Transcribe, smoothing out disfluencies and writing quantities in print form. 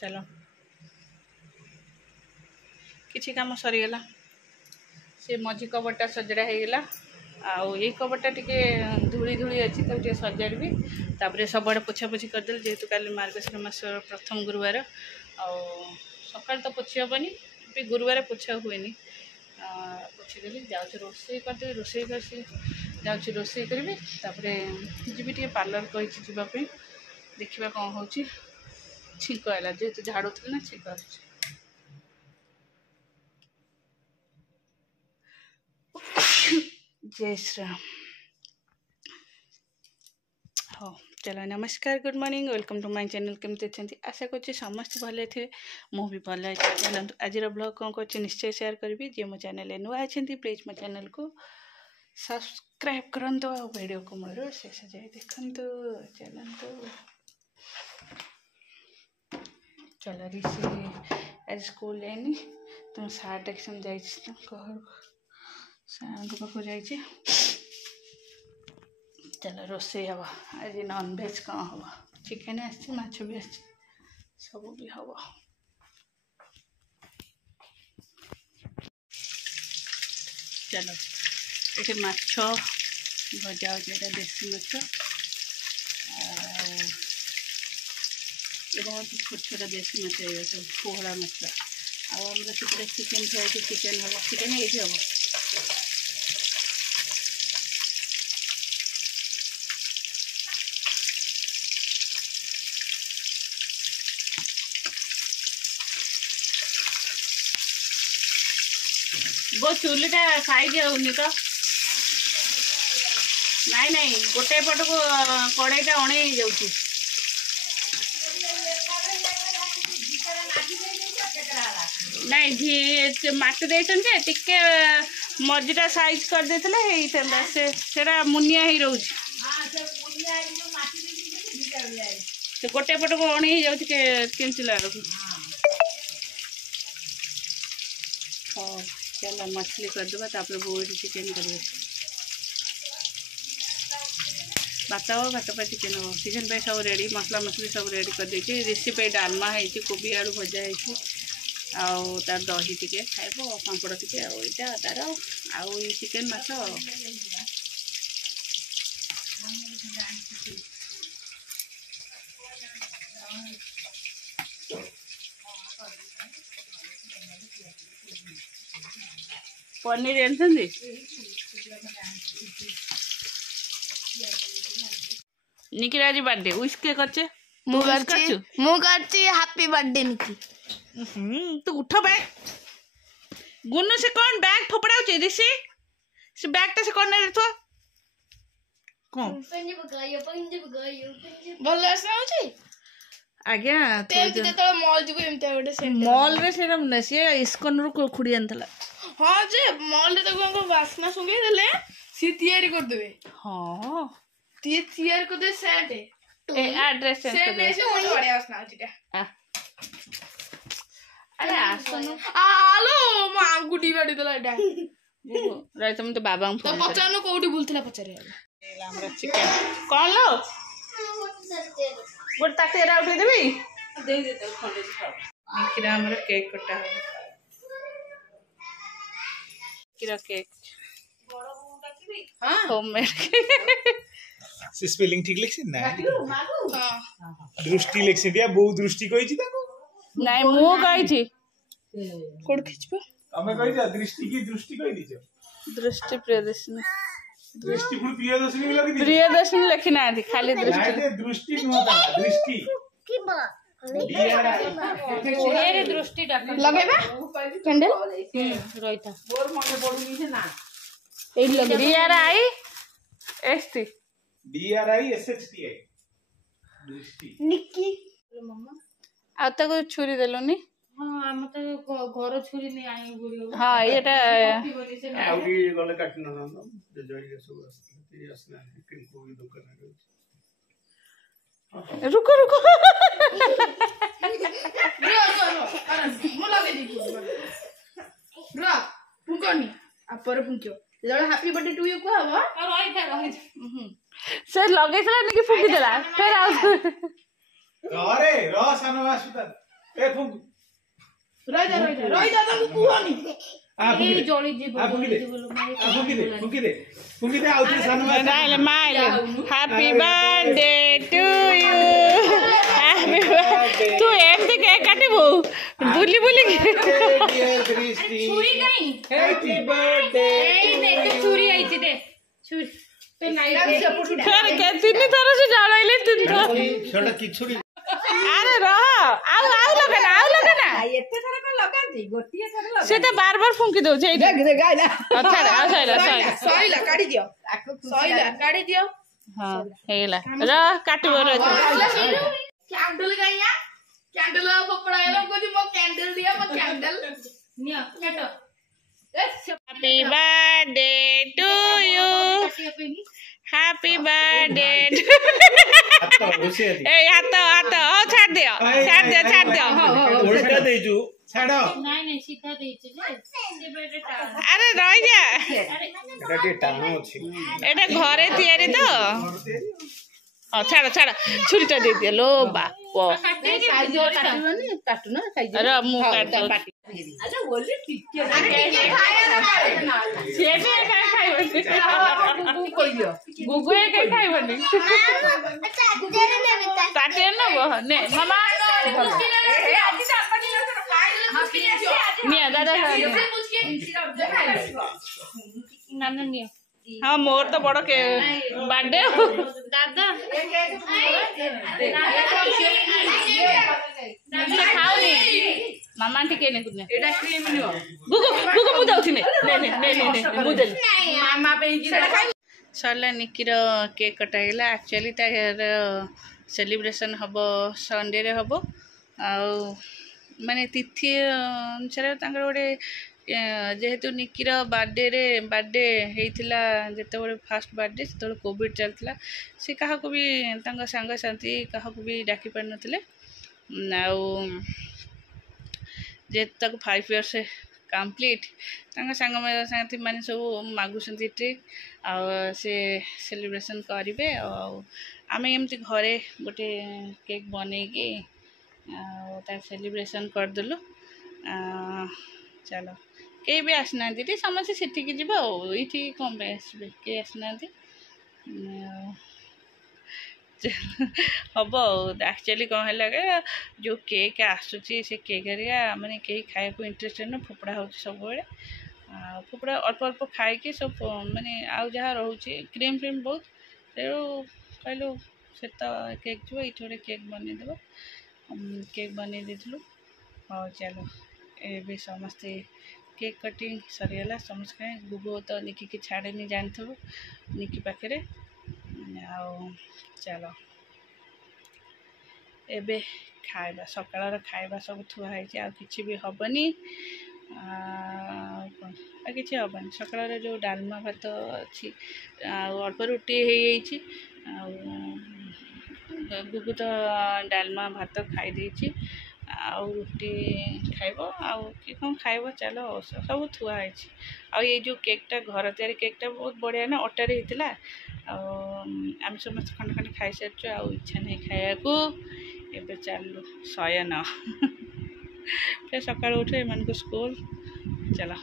चलो किसी काम सरीगला से मझी कबरटा सजड़ा होगला आउ ये कबरटा टिके धूली धूली अच्छी तो सजाड़ी तापर सबुआड़े पोछापोछी करदे जेहेतु काली मार्गशीर मास प्रथम गुरुवार आउ सका तो पोछी हेनी गुरुवार पोछा हुए पोछीदेली जाऊँ रोसे करदेवी रोसे कर जाऊँ रोसे करी जी टे पार्लर कही जावाई देखा कौन हो छींक है जेहेतु झाड़ू थी ना छींक आ जय श्री राम। हाँ चलो नमस्कार good morning welcome to my channel केमती अच्छे आशा कर समस्त भले थे मुझे भी भल अच्छे चलते आज ब्लॉग कौन कर निश्चय शेयर करी जी मो चैनल नुआ अच्छे प्लीज मो चैनल को सब्सक्राइब करंतु आ वीडियो को मोर शेष जाए देखंतु चलंतु चलो ऋषि आज स्कूल जाइनी तुम सार्ट एक्शन जा घर सार पाक जा चलो रोसे हम आज नॉनवेज कौन हम चिकेन आसी माछ भी आसी सब भी हम चलो ये माछ भजा हो देसी माछ यहाँ छोट छोट देसी माछ ये सब पोहड़ा माछ आम चिकेन फ्राए चिकेन हम चिकेन ये हम वो चूलीटा साइज होनी तो नाई नाई गोटे पट को कड़ईटा अणे जाऊँ नाई घी माटी देते टिके मझीटा साइज कर देते से मुनिया ही रोज से गोटे पट को अणे जाऊँ केंचिला हाँ चलो मछली करदे तापर बोर्ड चिकेन कर भात हो भात पर चिकेन हो चिकेन पे सब रेडी मसला मछली सब रेडी कर देछि ऋषि पे डालमा है कोबी आलू भजा है आउ तार दही टिके खाइबो पापड़ टिके आउ इटा तार आउ चिकेन माछ पनीर एनसंदी निकी आज बर्थडे विश के करछे मु करछि हैप्पी बर्थडे निकी तू उठ बैग गुन्नू से कौन बैग फोपड़ा ऋषि से बैगटा से कौन नहीं थो कौन भल आसना होछि आज्ञा तेज जेतले मॉल जिबो एमते गोटे सेंटर मॉल रे से न से इस्कन रो खुड़ी आनथला हाँ जे मॉल रे तो वासना सुंगे देले सी तैयारी कर देबे हां ती तैयार कर दे सेट ए एड्रेस सेंड कर दे से बहुत बढ़िया वासना होछि अरे आसनो आलो मांगुटी बाडी देला एटा राय तुम तो बाबा तो पचानो कोठी भूलथिला पचारे हमरा चिकेन कौन लो गोट तातेरा उठे देबी दे दे तो खंडे खाओ निकिरा हमरा केक कटा हो किरा केक बड़ा मुंडा की हां होममेड से स्पेलिंग ठीक लिखछि ना हां दृष्टि लिखछि दिया बहु दृष्टि कहि छी ताको नहीं मु कहि छी कोड खिचबो हमें कहि जा दृष्टि की दृष्टि कहि दीजो दृष्टि प्रियदर्शनी दृष्टि पुर प्रियदर्शनी लगी दी प्रियदर्शनी लिखी ना थी खाली दृष्टि नहीं दृष्टि न होता दृष्टि की बा मेरे दृष्टि डॉक्टर लगेबा कैंडल रोइता और मने पडुनी छे ना ए लगे DRI ST DRISHTI दृष्टि निक्की मम्मा आ तक छुरी देलोनी हां हम तो घर छुरी नहीं आई गुरी हां एटा आउडी गले काटन न जय सब असली असना किनको भी दुकान रे रुको रुको मो लगे दी रा पुंकनी अपर पुंचो जळ हैप्पी बर्थडे टू यू को हवा रही से लगे थला नहीं फुकी देला फिर आ अरे रो सानो वासुता ए फुंक ରହିଯା ତାକୁ କୁହନି आ फुंकी दे जली जीव आ फुंकी दे आ फुंकी दे आउ ती सान में Smile, smile. Happy birthday to you. Happy birthday. तू एमती केक काटिबू बुली बुली डियर क्रिस्टी छुरी कहीं हैप्पी बर्थडे एई देख छुरी आइछि दे छुरी तो नहीं थोर के तीन थर से जळैले तीन थर छोटा किछुरी अरे रह आउ लगना एते थर को लगांती गोटिए थर लगा से तो बार बार फुंकी दो छै देख दे गाइला अच्छा आ सैला ସଇଲା କାଢି ଦିଅ ସଇଲା କାଢି ଦିଅ हां हेला र काटिबो र କ୍ୟାଣ୍ଡେଲ ଗାଇଆ କ୍ୟାଣ୍ଡେଲ ପପଡା ହେଲା କହୁଛି ମୋ କ୍ୟାଣ୍ଡେଲ ଦିଅ ମୋ କ୍ୟାଣ୍ଡେल निया काटो हैप्पी बर्थडे टू यू काटिया पेगी हैप्पी बर्थडे हाथ घुसे दी ए हाथ ओ छाड़ दियो उल्टा दे जू छाड़ो नहीं नहीं सीधा देछि जे से बेटे टाण अरे रह जा अरे एटा टे टाणो अछि एटा घरे तयारी तो छाड़ छुरीटा दे दिया लो बाप काटुनी काटुना साइज र मुंह काट दो अच्छा बोले ठीक है अरे ଟିକେ ଖାଇବା ନା से भी काई खाइबनी कहियो गुगु ए काई खाइबनी काटे न वो ने मामा निया दादा नाना निया हाँ मोर तो बड़ के बर्थडे दादा से खाओनी मामा टिके ने कुने एटा क्रीम नियो गुगु मु जाउछि ने मु देली मामा पे सरला निकिर केक कटाइला एक्चुअली तार सेलिब्रेशन हबो संडे रे हबो आ माने तिथि अनुसार तांकर गोटे जेहेतु निकिर बर्थडे होता जिते फास्ट बर्थडे से कोविड चलता सी क्या भी सांग साथी क्या भी डाकी पार नथिले जेहेतु 5 इयर्स कंप्लीट सांग साथी मैंने सब मागुंट ट्रिक से सेलिब्रेशन करेंगे आम एमती घरे गोटे केक बनईकि सेलिब्रेशन करदेलु चलो कई भी आसना समस्त से जीव ये कौन पे आसबे कई आसना हम एक्चुअली कौन है जो केक आसूची से केक मैंने कहीं खाया को इंटरेस्ट न फोपड़ा हो सब फोपड़ा अल्प अल्प खाई सब माने आउ जहाँ रोचे क्रीम फ्रीम बहुत कहलु से तो केक जो ये गोटे केक बनईदेव केक बनई देलु हाँ चलो ए समस्ते केक कटिंग सरीगला समस्त गुगु तो निकी की छाड़े नहीं जानते निकी पाखे चलो एबे खाइबा सकाळ खाइबा सब थुआ कि भी हेनी कि हेनी सकाळ जो डालमा भात अच्छी अल्प रुटी हो गुगु तो डालमा भात खाई आउ रुटी खाइब आउ कि कौन खाइब चलो सब थुआई ये जो केकटा घर तैयारी केकटा बहुत बढ़िया ना अटारे होता आम समस्त खंड खंड खाई सारी आउ इच्छा नहीं खाया को एबे चलु शयन फिर सकाळ उठे एम स्कूल चलो।